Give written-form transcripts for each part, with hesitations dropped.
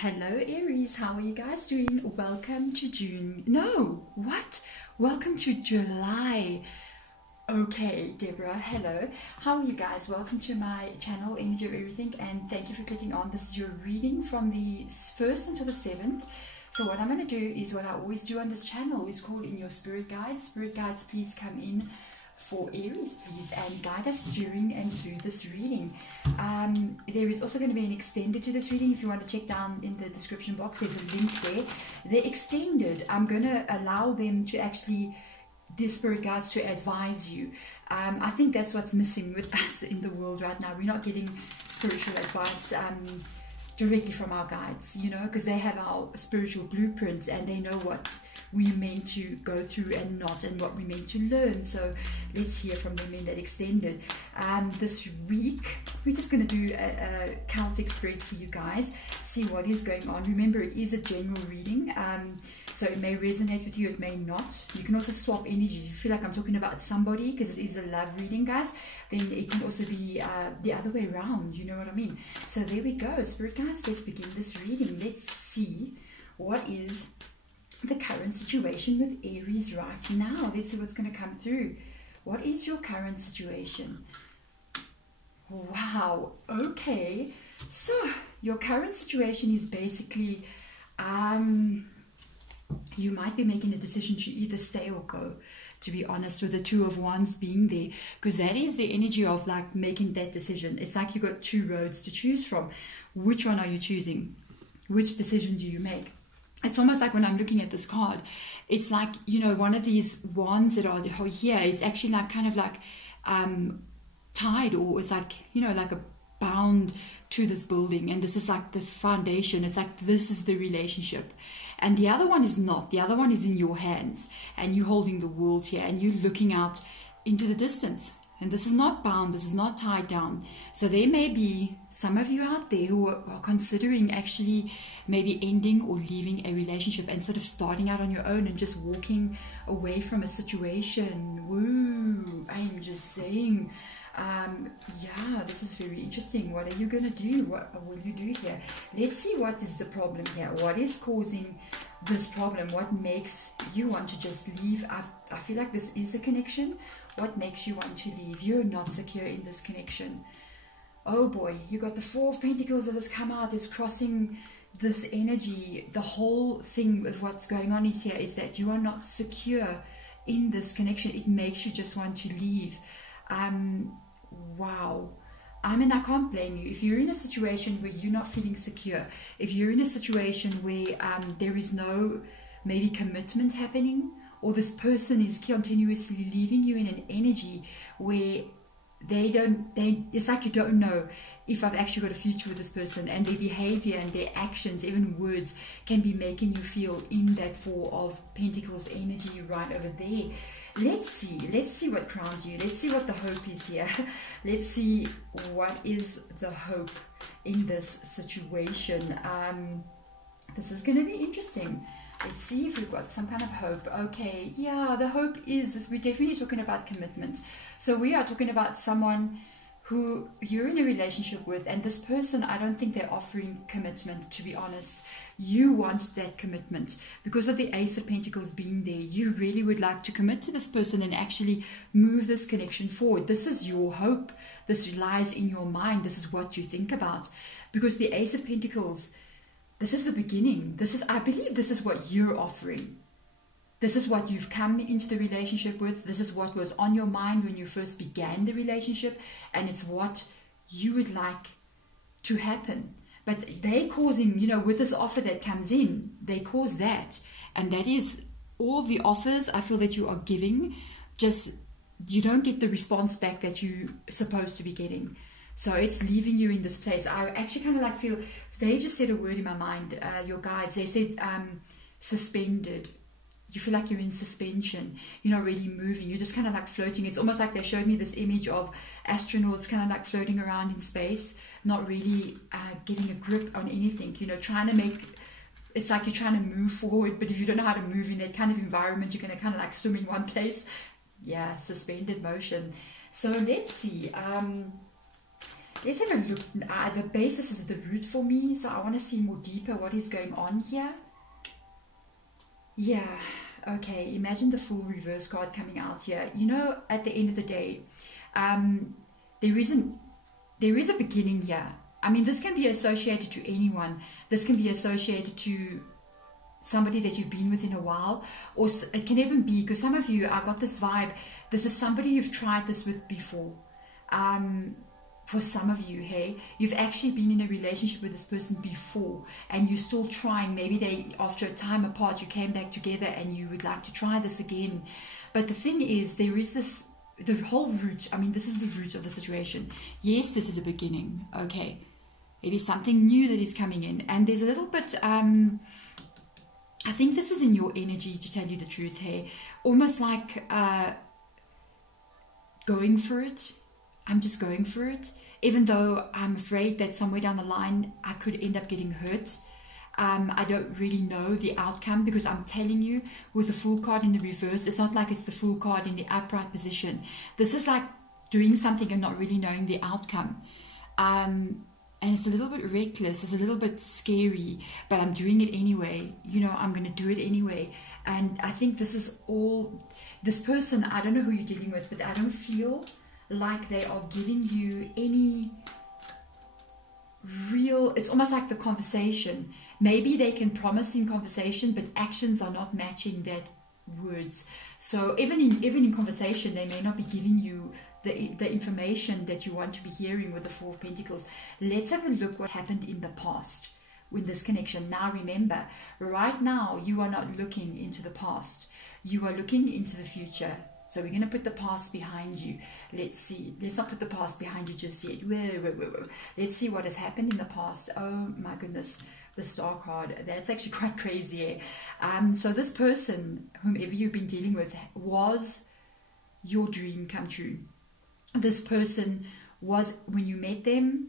Hello Aries, how are you guys doing? Welcome to June. No, what? Welcome to July. Okay, Deborah, hello. How are you guys? Welcome to my channel, Energy of Everything, and thank you for clicking on. This is your reading from the 1st until the 7th. So what I'm going to do is what I always do on this channel is call in your spirit guides. Spirit guides, please come in for Aries, please, and guide us during and through this reading. There is also going to be an extended to this reading. If you want to check down in the description box, there's a link there. The extended, I'm going to allow them to actually, the spirit guides, to advise you. I think that's what's missing with us in the world right now. We're not getting spiritual advice directly from our guides, you know, because they have our spiritual blueprints and they know what we're meant to go through and not, and what we're meant to learn. So let's hear from them in that extended. This week we're just going to do a Celtic spread for you guys, see what is going on. Remember, it is a general reading, so it may resonate with you, it may not. You can also swap energies. If you feel like I'm talking about somebody, because it is a love reading, guys, then it can also be the other way around, you know what I mean? So there we go, spirit guides, let's begin this reading. Let's see what is the current situation with Aries right now. Let's see what's going to come through. What is your current situation? Wow, okay. So your current situation is basically you might be making a decision to either stay or go, to be honest, with the Two of Wands being there, because that is the energy of like making that decision. It's like you got two roads to choose from. Which one are you choosing? Which decision do you make? It's almost like when I'm looking at this card, it's like, you know, one of these wands that are here is actually like kind of like tied, or it's like, you know, like a bound to this building, and this is like the foundation. It's like this is the relationship, and the other one is not. The other one is in your hands, and you're holding the world here, and you're looking out into the distance. And this is not bound, this is not tied down. So there may be some of you out there who are considering actually maybe ending or leaving a relationship and sort of starting out on your own and just walking away from a situation. Woo! I'm just saying. Yeah, this is very interesting. What are you going to do? What will you do here? Let's see what is the problem here. What is causing this problem? What makes you want to just leave? I feel like this is a connection. What makes you want to leave? You're not secure in this connection. Oh boy, you got the Four of Pentacles that has come out. It's crossing this energy. The whole thing with what's going on is here is that you are not secure in this connection. It makes you just want to leave. Wow. I mean, I can't blame you. If you're in a situation where you're not feeling secure, if you're in a situation where there is no maybe commitment happening, or this person is continuously leaving you in an energy where it's like you don't know if I've actually got a future with this person, and their behavior and their actions, even words, can be making you feel in that Four of Pentacles energy right over there. Let's see what crowns you. Let's see what the hope is here. Let's see what is the hope in this situation. This is going to be interesting. Let's see if we've got some kind of hope. Okay, yeah, the hope is we're definitely talking about commitment. So we are talking about someone who you're in a relationship with, and this person, I don't think they're offering commitment, to be honest. You want that commitment because of the Ace of Pentacles being there. You really would like to commit to this person and actually move this connection forward. This is your hope. This lies in your mind. This is what you think about, because the Ace of Pentacles, this is the beginning. I believe this is what you're offering. This is what you've come into the relationship with. This is what was on your mind when you first began the relationship. And it's what you would like to happen. But they're causing, you know, with this offer that comes in, they cause that. And that is all the offers I feel that you are giving. Just, you don't get the response back that you're supposed to be getting. So it's leaving you in this place. I actually kind of like feel, they just said a word in my mind, your guides. They said suspended. You feel like you're in suspension. You're not really moving. You're just kind of like floating. It's almost like they showed me this image of astronauts kind of like floating around in space, not really getting a grip on anything, you know, trying to make, it's like you're trying to move forward, but if you don't know how to move in that kind of environment, you're going to kind of like swim in one place. Yeah, suspended motion. So let's see. let's have a look. The basis is the root for me, so I want to see more deeper what is going on here. Yeah, okay, imagine the Fool reverse card coming out here. You know, at the end of the day, there is a beginning here. I mean, this can be associated to anyone. This can be associated to somebody that you've been with in a while, or it can even be, because some of you, I got this vibe, this is somebody you've tried this with before. For some of you, hey, you've actually been in a relationship with this person before and you're still trying. Maybe they, after a time apart, you came back together and you would like to try this again. But the thing is, there is this, the whole root, I mean, this is the root of the situation. Yes, this is a beginning, okay. It is something new that is coming in, and there's a little bit, I think this is in your energy, to tell you the truth, hey, almost like going for it. I'm just going for it, even though I'm afraid that somewhere down the line I could end up getting hurt. I don't really know the outcome, because I'm telling you, with the Fool card in the reverse, it's not like it's the Fool card in the upright position. This is like doing something and not really knowing the outcome. And it's a little bit reckless, it's a little bit scary, but I'm doing it anyway. You know, I'm going to do it anyway. And I think this is all, this person, I don't know who you're dealing with, but I don't feel like they are giving you any real, it's almost like the conversation. Maybe they can promise in conversation, but actions are not matching that words. So even in conversation, they may not be giving you the information that you want to be hearing with the Four of Pentacles. Let's have a look what happened in the past with this connection. Now remember, right now you are not looking into the past. You are looking into the future. So we're going to put the past behind you. Let's see. Let's not put the past behind you just yet. Whoa. Let's see what has happened in the past. Oh my goodness. The Star card. That's actually quite crazy. So this person, whomever you've been dealing with, was your dream come true. This person was, when you met them,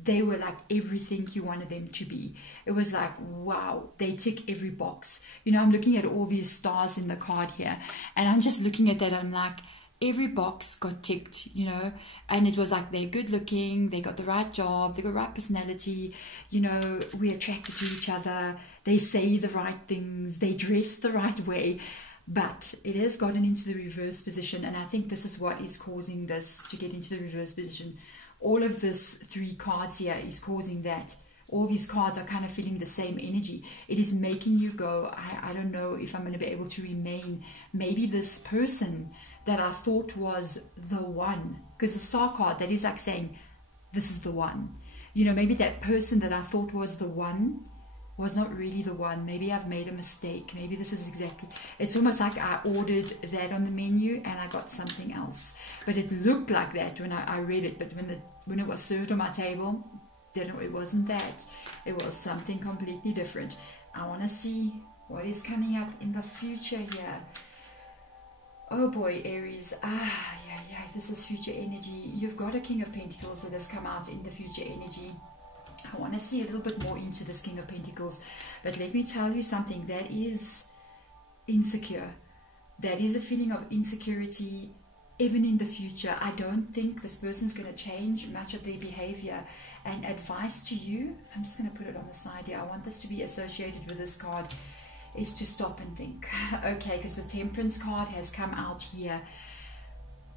they were like everything you wanted them to be. It was like, wow, they tick every box. You know, I'm looking at all these stars in the card here, and I'm just looking at that. I'm like, every box got ticked, you know, and it was like, they're good looking, they got the right job, they got the right personality, you know, we're attracted to each other, they say the right things, they dress the right way. But it has gotten into the reverse position, and I think this is what is causing this to get into the reverse position. All of this 3 cards here is causing that. All these cards are kind of feeling the same energy. It is making you go, I don't know if I'm going to be able to remain. Maybe this person that I thought was the one, because the Star card, that is like saying, this is the one. You know, maybe that person that I thought was the one was not really the one. Maybe I've made a mistake. Maybe this is exactly, it's almost like I ordered that on the menu and I got something else. But it looked like that when I read it, but when it was served on my table, it wasn't that. It was something completely different. I want to see what is coming up in the future here. Oh boy, Aries. Yeah, this is future energy. You've got a King of Pentacles that has come out in the future energy. I want to see a little bit more into this King of Pentacles, but let me tell you something that is insecure. That is a feeling of insecurity even in the future. I don't think this person's going to change much of their behavior. And advice to you, I'm just going to put it on the side here. I want this to be associated with this card, is to stop and think. Okay, because the Temperance card has come out here.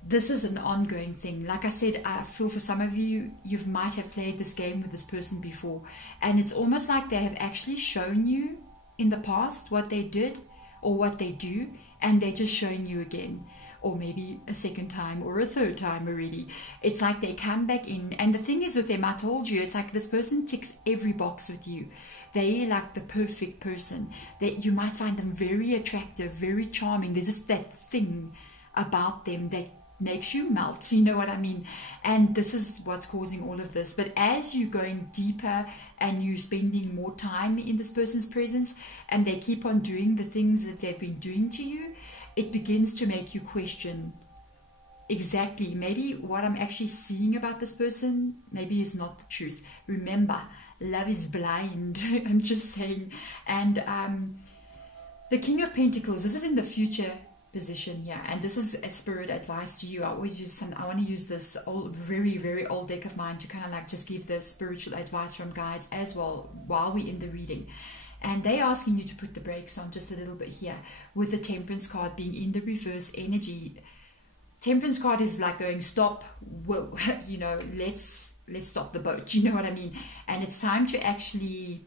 This is an ongoing thing. Like I said, I feel for some of you, you might have played this game with this person before. And it's almost like they have actually shown you in the past what they did or what they do. And they're just showing you again. Or maybe a second time or a third time already. It's like they come back in. And the thing is with them, I told you, it's like this person ticks every box with you. They're like the perfect person. That you might find them very attractive, very charming. There's just that thing about them that makes you melt, you know what I mean? And this is what's causing all of this. But as you're going deeper and you're spending more time in this person's presence, and they keep on doing the things that they've been doing to you, it begins to make you question exactly, maybe what I'm actually seeing about this person maybe is not the truth. Remember, love is blind. I'm just saying. And the King of Pentacles, this is in the future position here, and this is a spirit advice to you. I always use I want to use this old, very, very old deck of mine to kind of like just give the spiritual advice from guides as well while we're in the reading. And they're asking you to put the brakes on just a little bit here, with the Temperance card being in the reverse energy. Temperance card is like going, stop, whoa, you know, let's stop the boat, you know what I mean? And it's time to actually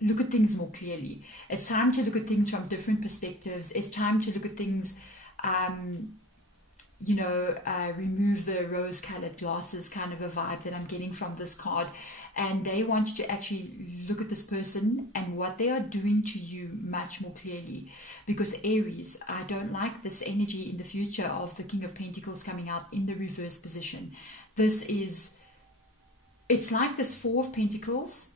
look at things more clearly. It's time to look at things from different perspectives. It's time to look at things, you know, remove the rose-colored glasses kind of a vibe that I'm getting from this card. And they want you to actually look at this person and what they are doing to you much more clearly. Because Aries, I don't like this energy in the future of the King of Pentacles coming out in the reverse position. This is, it's like this Four of Pentacles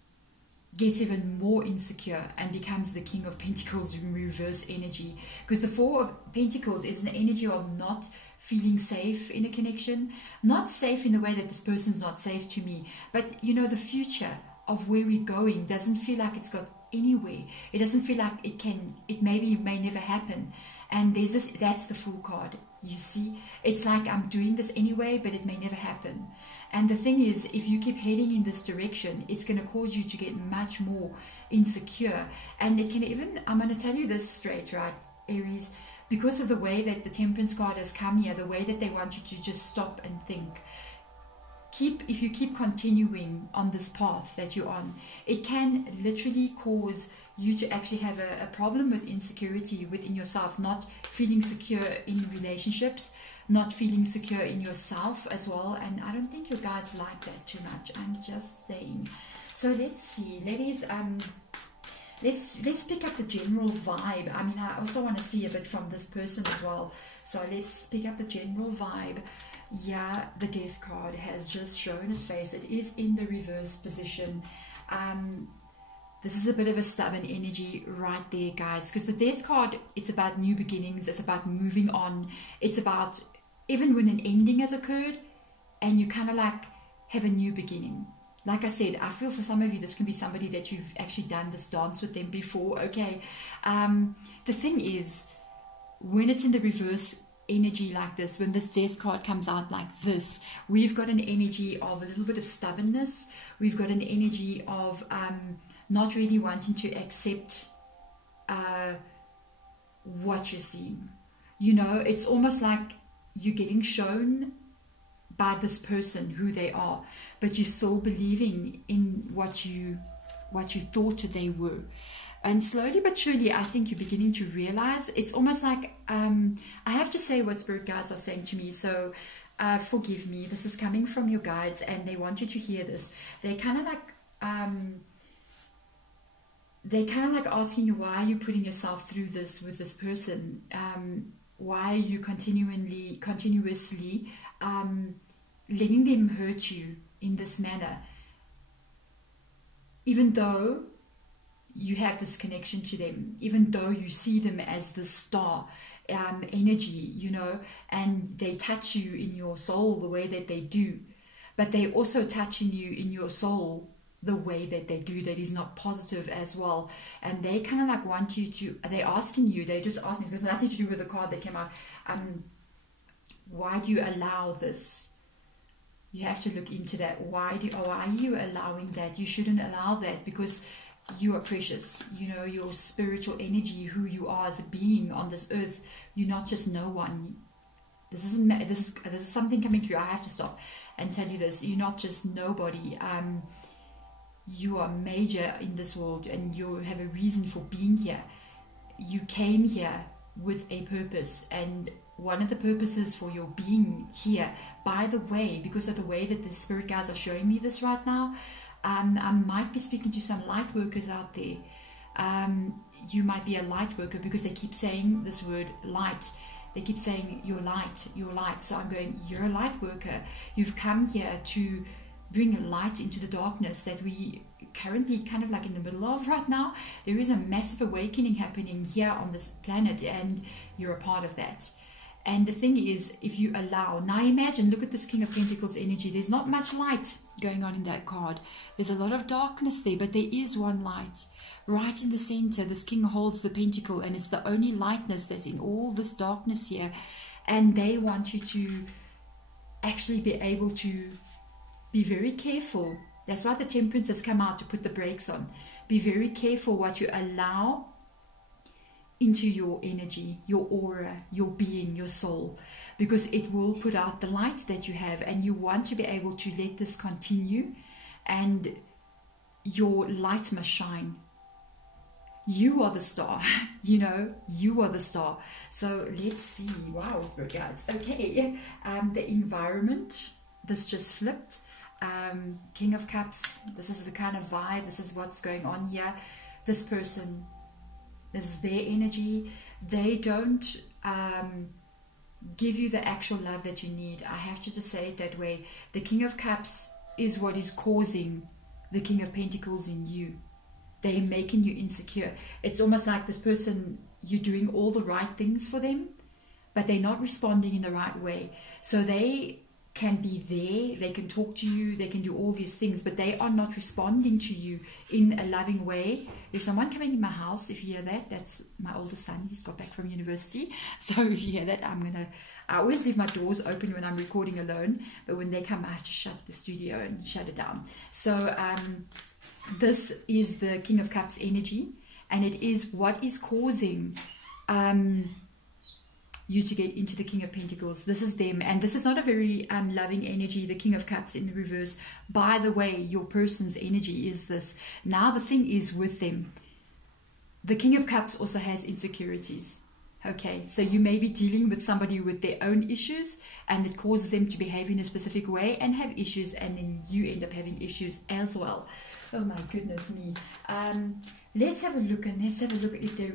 gets even more insecure and becomes the King of Pentacles in reverse energy. Because the Four of Pentacles is an energy of not feeling safe in a connection, not safe in the way that this person's not safe to me, but you know, the future of where we're going doesn't feel like it's got anywhere. It doesn't feel like it may never happen. And there's this, that's the Fool card, you see. It's like I'm doing this anyway, but it may never happen. And the thing is, if you keep heading in this direction, it's going to cause you to get much more insecure. And it can even, I'm going to tell you this straight, right, Aries, because of the way that the Temperance card has come here, the way that they want you to just stop and think. If you keep continuing on this path that you're on, it can literally cause you to actually have a problem with insecurity within yourself, not feeling secure in relationships, not feeling secure in yourself as well. And I don't think your guides like that too much. I'm just saying. So let's see, ladies. Let's pick up the general vibe. I mean, I also want to see a bit from this person as well. So let's pick up the general vibe. Yeah, the Death card has just shown its face. It is in the reverse position. This is a bit of a stubborn energy right there, guys. Because the Death card, it's about new beginnings. It's about moving on. It's about even when an ending has occurred and you kind of like have a new beginning. Like I said, I feel for some of you, this can be somebody that you've actually done this dance with them before, okay? The thing is, when it's in the reverse energy like this, when this Death card comes out like this, we've got an energy of a little bit of stubbornness. We've got an energy of not really wanting to accept what you're seeing. You know, it's almost like you're getting shown by this person who they are, but you're still believing in what you thought they were. And slowly but surely, I think you're beginning to realize, it's almost like, I have to say what spirit guides are saying to me. So forgive me, this is coming from your guides and they want you to hear this. They're kind of like asking you, why are you putting yourself through this with this person? Why are you continuously letting them hurt you in this manner, even though you have this connection to them, even though you see them as the star energy, you know, and they touch you in your soul the way that they do, but they also touching you in your soul the way that they do that is not positive as well. And they kind of like want you to, they're asking you, they just ask me, because nothing to do with the card that came out, why do you allow this? You have to look into that. Why are you allowing that? You shouldn't allow that, because you are precious. You know, your spiritual energy, who you are as a being on this earth. You're not just no one. This is something coming through. I have to stop and tell you this. You're not just nobody. You are major in this world, and you have a reason for being here. You came here with a purpose, and one of the purposes for your being here, by the way, because of the way that the spirit guides are showing me this right now, I might be speaking to some light workers out there. You might be a light worker, because they keep saying this word light. They keep saying you're light, you're light. So I'm going, you're a light worker. You've come here to bring light into the darkness that we currently kind of like in the middle of right now. There is a massive awakening happening here on this planet, and you're a part of that. And the thing is, if you allow, now imagine, look at this King of Pentacles energy. There's not much light going on in that card. There's a lot of darkness there, but there is one light. Right in the center, this king holds the pentacle, and it's the only lightness that's in all this darkness here. And they want you to actually be able to be very careful. That's why the Temperance has come out, to put the brakes on. Be very careful what you allow into your energy, your aura, your being, your soul, because it will put out the light that you have, and you want to be able to let this continue, and your light must shine. You are the star, you know, you are the star. So let's see. Wow, spirit guides. Okay, the environment, this just flipped. King of Cups, this is the kind of vibe, this is what's going on here. This person, this is their energy. They don't give you the actual love that you need. I have to just say it that way. The King of Cups is what is causing the King of Pentacles in you. They're making you insecure. It's almost like this person, you're doing all the right things for them, but they're not responding in the right way. So they can be there, they can talk to you, they can do all these things, but they are not responding to you in a loving way. There's someone coming in my house. If you hear that, that's my oldest son. He's got back from university. So if you hear that, I always leave my doors open when I'm recording alone, but when they come, I have to shut the studio and shut it down. So this is the King of Cups energy, and it is what is causing you to get into the King of Pentacles. This is them, and this is not a very loving energy, the King of Cups in the reverse. By the way, your person's energy is this. Now the thing is with them, the King of Cups also has insecurities. Okay, so you may be dealing with somebody with their own issues, and it causes them to behave in a specific way and have issues, and then you end up having issues as well. Oh my goodness me. Let's have a look, and let's have a look if there.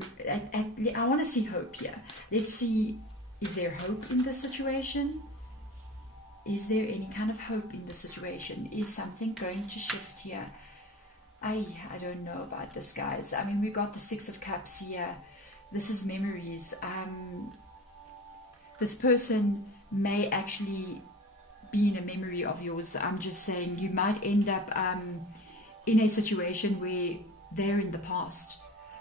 I want to see hope here. Let's see, is there hope in this situation? Is there any kind of hope in the situation? Is something going to shift here? I don't know about this, guys. I mean, we got the Six of Cups here. This is memories. This person may actually be in a memory of yours. I'm just saying, you might end up in a situation where they're in the past,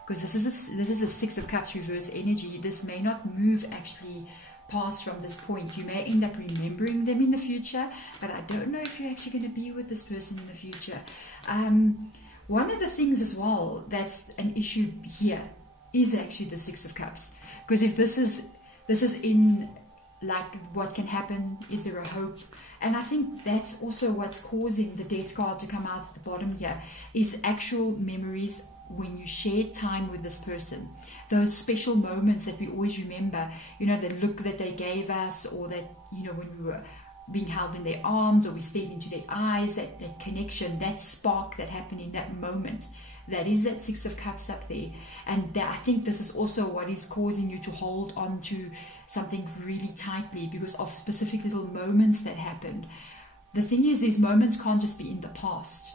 because this is a Six of Cups reverse energy. This may not move actually past from this point. You may end up remembering them in the future, but I don't know if you're actually going to be with this person in the future. One of the things as well that's an issue here is actually the Six of Cups, because if this is in like what can happen, is there a hope? And I think that's also what's causing the Death card to come out at the bottom here, is actual memories when you shared time with this person. Those special moments that we always remember, you know, the look that they gave us, or that, you know, when we were being held in their arms, or we stared into their eyes, that connection, that spark that happened in that moment. That is that Six of Cups up there. And I think this is also what is causing you to hold on to something really tightly, because of specific little moments that happened. The thing is, these moments can't just be in the past,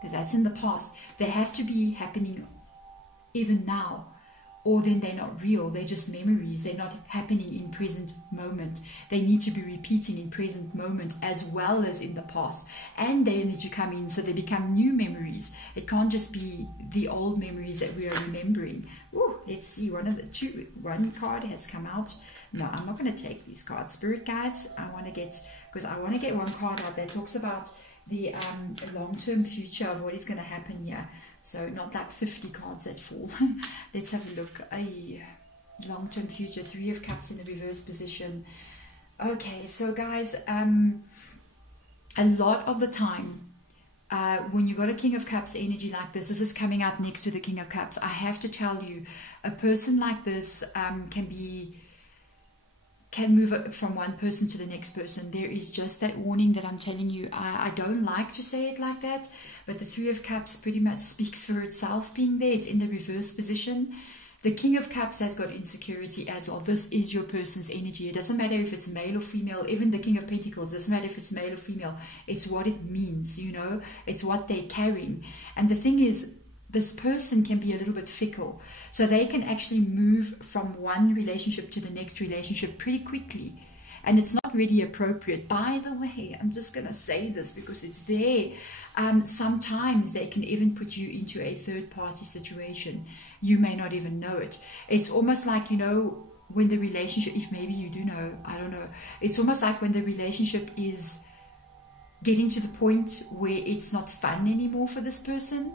because that's in the past. They have to be happening even now, or then they're not real. They're just memories. They're not happening in present moment. They need to be repeating in present moment as well as in the past. And they need to come in so they become new memories. It can't just be the old memories that we are remembering. Ooh, let's see, one card has come out. No, I'm not going to take these cards. Spirit guides, I want to get one card out that talks about the long-term future of what is going to happen here. So not like 50 cards that fall. Let's have a look. A long-term future, Three of Cups in the reverse position. Okay, so guys, a lot of the time, when you got a King of Cups energy like this is coming out next to the King of Cups. I have to tell you, a person like this can move from one person to the next person. There is just that warning that I'm telling you. I don't like to say it like that, but the Three of Cups pretty much speaks for itself being there. It's in the reverse position. The King of Cups has got insecurity as well. This is your person's energy. It doesn't matter if it's male or female. Even the King of Pentacles, doesn't matter if it's male or female. It's what it means, you know. It's what they're carrying. And the thing is, this person can be a little bit fickle. So they can actually move from one relationship to the next relationship pretty quickly. And it's not really appropriate. By the way, I'm just going to say this because it's there. Sometimes they can even put you into a third-party situation. You may not even know it. It's almost like, you know, when the relationship, if maybe you do know, I don't know. It's almost like when the relationship is getting to the point where it's not fun anymore for this person.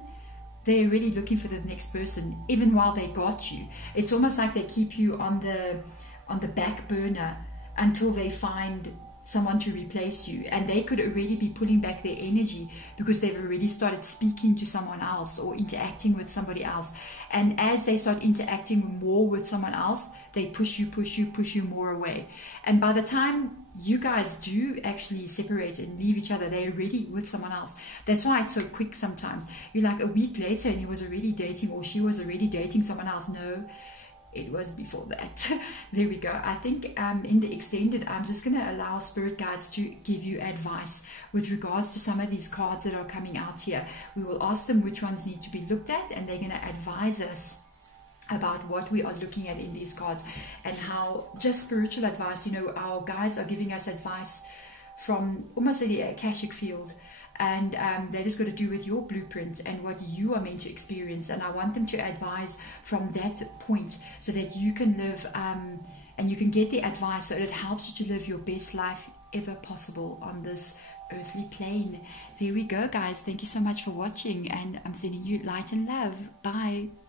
They're really looking for the next person, even while they got you. It's almost like they keep you on the back burner until they find someone to replace you, and they could already be pulling back their energy because they've already started speaking to someone else or interacting with somebody else. And as they start interacting more with someone else, they push you more away. And by the time you guys do actually separate and leave each other, they're already with someone else. That's why it's so quick sometimes. You're like a week later and he was already dating, or she was already dating someone else. No, it was before that. There we go. I think in the extended, I'm just going to allow spirit guides to give you advice with regards to some of these cards that are coming out here. We will ask them which ones need to be looked at, and they're going to advise us about what we are looking at in these cards, and how just spiritual advice, you know, our guides are giving us advice from almost the Akashic field. And that is got to do with your blueprint and what you are meant to experience. And I want them to advise from that point so that you can live and you can get the advice so that it helps you to live your best life ever possible on this earthly plane. There we go, guys. Thank you so much for watching, and I'm sending you light and love. Bye.